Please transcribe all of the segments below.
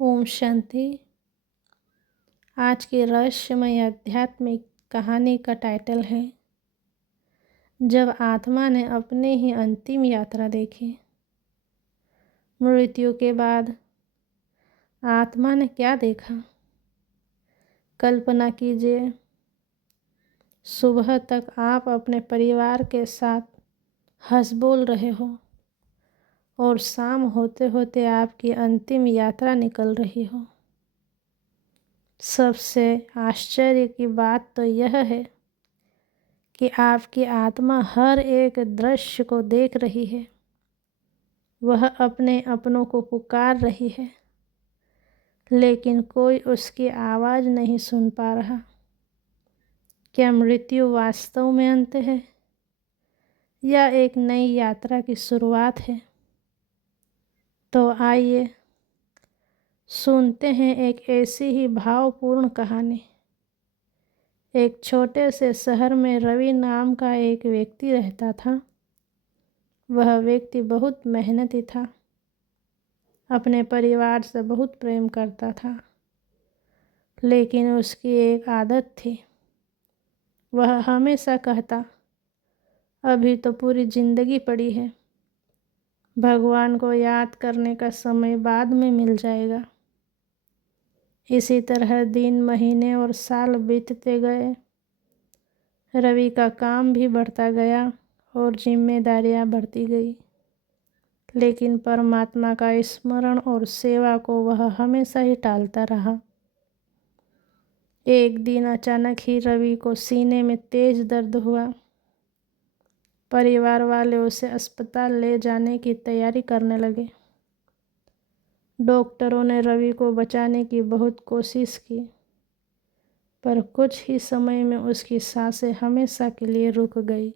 ओम शांति। आज की रहस्यमय आध्यात्मिक कहानी का टाइटल है जब आत्मा ने अपने ही अंतिम यात्रा देखी। मृत्यु के बाद आत्मा ने क्या देखा? कल्पना कीजिए, सुबह तक आप अपने परिवार के साथ हंस बोल रहे हो और शाम होते होते आपकी अंतिम यात्रा निकल रही हो। सबसे आश्चर्य की बात तो यह है कि आपकी आत्मा हर एक दृश्य को देख रही है। वह अपने अपनों को पुकार रही है, लेकिन कोई उसकी आवाज़ नहीं सुन पा रहा। क्या मृत्यु वास्तव में अंत है या एक नई यात्रा की शुरुआत है? तो आइए सुनते हैं एक ऐसी ही भावपूर्ण कहानी। एक छोटे से शहर में रवि नाम का एक व्यक्ति रहता था। वह व्यक्ति बहुत मेहनती था, अपने परिवार से बहुत प्रेम करता था, लेकिन उसकी एक आदत थी। वह हमेशा कहता, अभी तो पूरी जिंदगी पड़ी है, भगवान को याद करने का समय बाद में मिल जाएगा। इसी तरह दिन, महीने और साल बीतते गए। रवि का काम भी बढ़ता गया और जिम्मेदारियां बढ़ती गई, लेकिन परमात्मा का स्मरण और सेवा को वह हमेशा ही टालता रहा। एक दिन अचानक ही रवि को सीने में तेज दर्द हुआ। परिवार वाले उसे अस्पताल ले जाने की तैयारी करने लगे। डॉक्टरों ने रवि को बचाने की बहुत कोशिश की, पर कुछ ही समय में उसकी सांसें हमेशा के लिए रुक गई।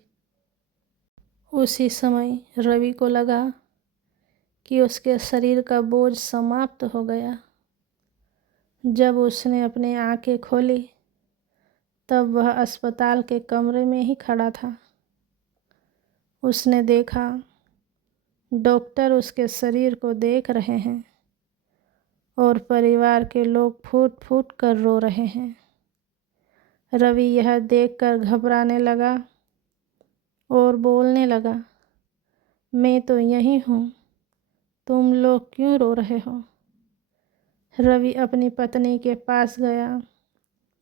उसी समय रवि को लगा कि उसके शरीर का बोझ समाप्त हो गया। जब उसने अपनी आंखें खोली, तब वह अस्पताल के कमरे में ही खड़ा था। उसने देखा, डॉक्टर उसके शरीर को देख रहे हैं और परिवार के लोग फूट फूट कर रो रहे हैं। रवि यह देखकर घबराने लगा और बोलने लगा, मैं तो यहीं हूँ, तुम लोग क्यों रो रहे हो? रवि अपनी पत्नी के पास गया,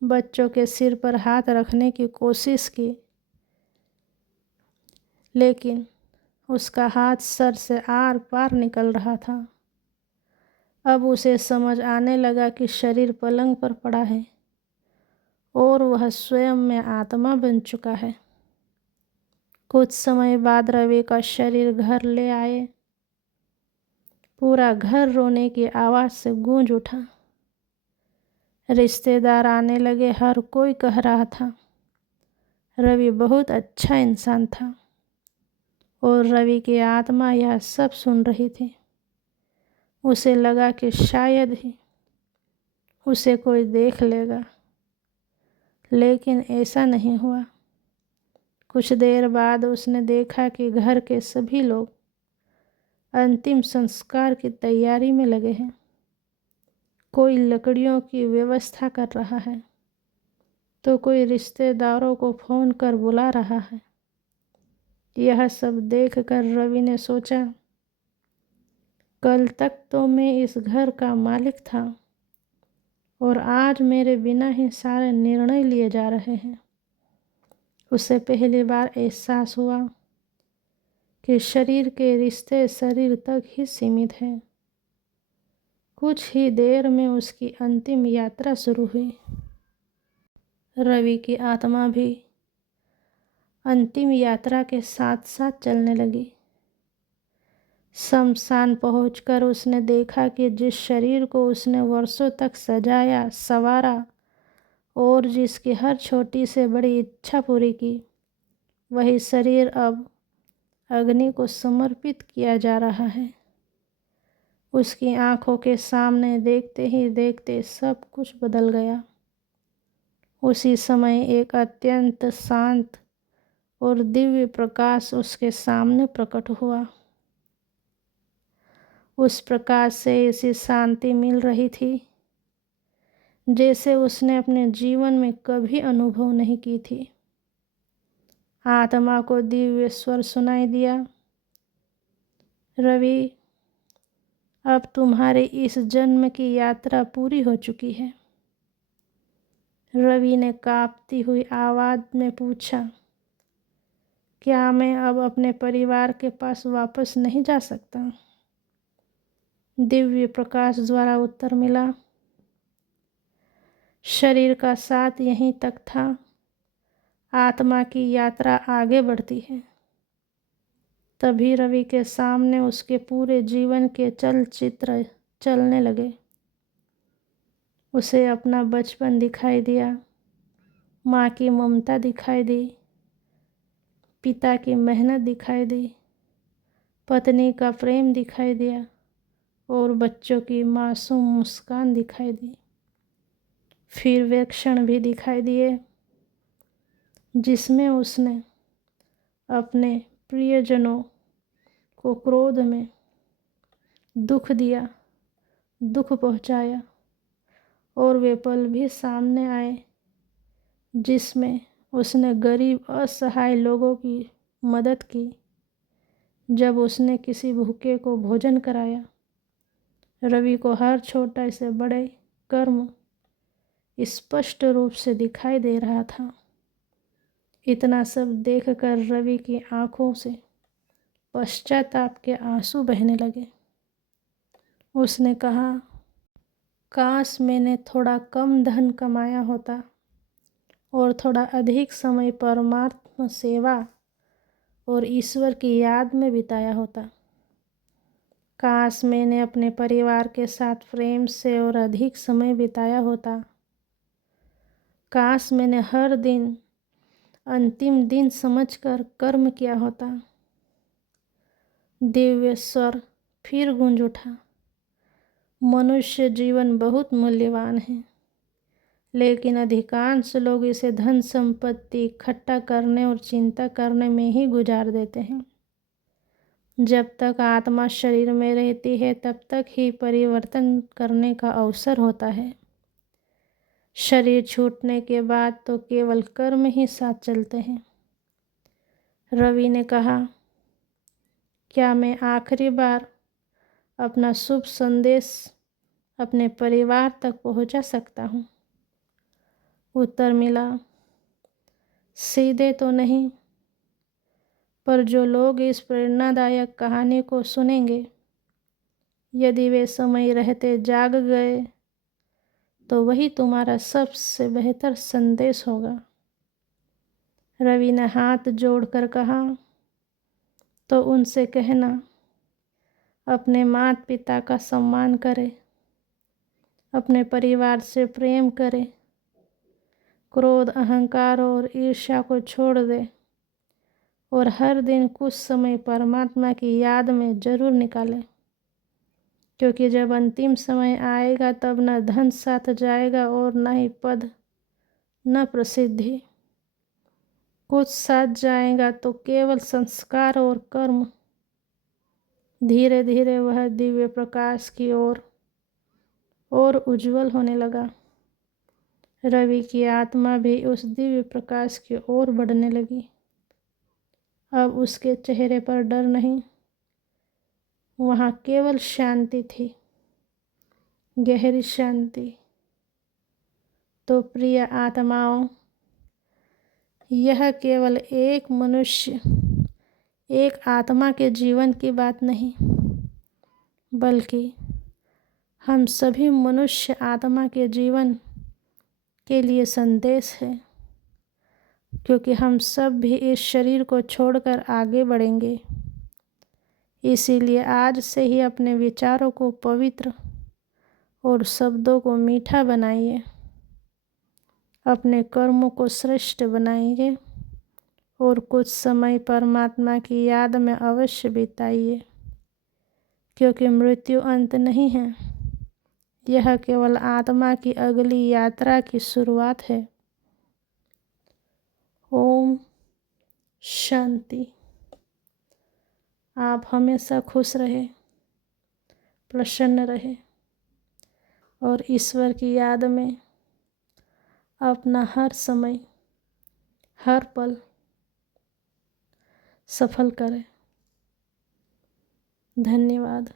बच्चों के सिर पर हाथ रखने की कोशिश की, लेकिन उसका हाथ सर से आर पार निकल रहा था। अब उसे समझ आने लगा कि शरीर पलंग पर पड़ा है और वह स्वयं में आत्मा बन चुका है। कुछ समय बाद रवि का शरीर घर ले आए। पूरा घर रोने की आवाज़ से गूंज उठा। रिश्तेदार आने लगे। हर कोई कह रहा था, रवि बहुत अच्छा इंसान था। और रवि की आत्मा यह सब सुन रही थी। उसे लगा कि शायद ही उसे कोई देख लेगा, लेकिन ऐसा नहीं हुआ। कुछ देर बाद उसने देखा कि घर के सभी लोग अंतिम संस्कार की तैयारी में लगे हैं। कोई लकड़ियों की व्यवस्था कर रहा है, तो कोई रिश्तेदारों को फ़ोन कर बुला रहा है। यह सब देखकर रवि ने सोचा, कल तक तो मैं इस घर का मालिक था और आज मेरे बिना ही सारे निर्णय लिए जा रहे हैं। उसे पहली बार एहसास हुआ कि शरीर के रिश्ते शरीर तक ही सीमित हैं। कुछ ही देर में उसकी अंतिम यात्रा शुरू हुई। रवि की आत्मा भी अंतिम यात्रा के साथ साथ चलने लगी। शमशान पहुंचकर उसने देखा कि जिस शरीर को उसने वर्षों तक सजाया, संवारा और जिसकी हर छोटी से बड़ी इच्छा पूरी की, वही शरीर अब अग्नि को समर्पित किया जा रहा है। उसकी आंखों के सामने देखते ही देखते सब कुछ बदल गया। उसी समय एक अत्यंत शांत और दिव्य प्रकाश उसके सामने प्रकट हुआ। उस प्रकाश से ऐसी शांति मिल रही थी जैसे उसने अपने जीवन में कभी अनुभव नहीं की थी। आत्मा को दिव्य स्वर सुनाई दिया, रवि, अब तुम्हारे इस जन्म की यात्रा पूरी हो चुकी है। रवि ने कांपती हुई आवाज में पूछा, क्या मैं अब अपने परिवार के पास वापस नहीं जा सकता? दिव्य प्रकाश द्वारा उत्तर मिला, शरीर का साथ यहीं तक था, आत्मा की यात्रा आगे बढ़ती है। तभी रवि के सामने उसके पूरे जीवन के चलचित्र चलने लगे। उसे अपना बचपन दिखाई दिया, माँ की ममता दिखाई दी, पिता की मेहनत दिखाई दी, पत्नी का प्रेम दिखाई दिया और बच्चों की मासूम मुस्कान दिखाई दी। फिर वे क्षण भी दिखाई दिए जिसमें उसने अपने प्रियजनों को क्रोध में दुख दिया, दुख पहुंचाया, और वे पल भी सामने आए जिसमें उसने गरीब असहाय लोगों की मदद की, जब उसने किसी भूखे को भोजन कराया। रवि को हर छोटे से बड़े कर्म स्पष्ट रूप से दिखाई दे रहा था। इतना सब देखकर रवि की आंखों से पश्चाताप के आंसू बहने लगे। उसने कहा, काश मैंने थोड़ा कम धन कमाया होता और थोड़ा अधिक समय परमात्मा सेवा और ईश्वर की याद में बिताया होता। काश मैंने अपने परिवार के साथ प्रेम से और अधिक समय बिताया होता। काश मैंने हर दिन अंतिम दिन समझकर कर्म किया होता। दिव्य स्वर फिर गूंज उठा, मनुष्य जीवन बहुत मूल्यवान है, लेकिन अधिकांश लोग इसे धन संपत्ति इकट्ठा करने और चिंता करने में ही गुजार देते हैं। जब तक आत्मा शरीर में रहती है तब तक ही परिवर्तन करने का अवसर होता है। शरीर छूटने के बाद तो केवल कर्म ही साथ चलते हैं। रवि ने कहा, क्या मैं आखिरी बार अपना शुभ संदेश अपने परिवार तक पहुंचा सकता हूं? उत्तर मिला, सीधे तो नहीं, पर जो लोग इस प्रेरणादायक कहानी को सुनेंगे, यदि वे समय रहते जाग गए तो वही तुम्हारा सबसे बेहतर संदेश होगा। रवि ने हाथ जोड़कर कहा, तो उनसे कहना, अपने माता पिता का सम्मान करें, अपने परिवार से प्रेम करें, क्रोध, अहंकार और ईर्ष्या को छोड़ दें और हर दिन कुछ समय परमात्मा की याद में जरूर निकालें, क्योंकि जब अंतिम समय आएगा तब न धन साथ जाएगा और न ही पद, न प्रसिद्धि। कुछ साथ जाएगा तो केवल संस्कार और कर्म। धीरे धीरे वह दिव्य प्रकाश की ओर और उज्जवल होने लगा। रवि की आत्मा भी उस दिव्य प्रकाश की ओर बढ़ने लगी। अब उसके चेहरे पर डर नहीं, वहाँ केवल शांति थी, गहरी शांति। तो प्रिय आत्माओं, यह केवल एक आत्मा के जीवन की बात नहीं, बल्कि हम सभी मनुष्य आत्मा के जीवन के लिए संदेश है, क्योंकि हम सब भी इस शरीर को छोड़कर आगे बढ़ेंगे। इसीलिए आज से ही अपने विचारों को पवित्र और शब्दों को मीठा बनाइए, अपने कर्मों को श्रेष्ठ बनाइए और कुछ समय परमात्मा की याद में अवश्य बिताइए, क्योंकि मृत्यु अंत नहीं है, यह केवल आत्मा की अगली यात्रा की शुरुआत है। ओम शांति। आप हमेशा खुश रहे, प्रसन्न रहे और ईश्वर की याद में अपना हर समय, हर पल सफल करें। धन्यवाद।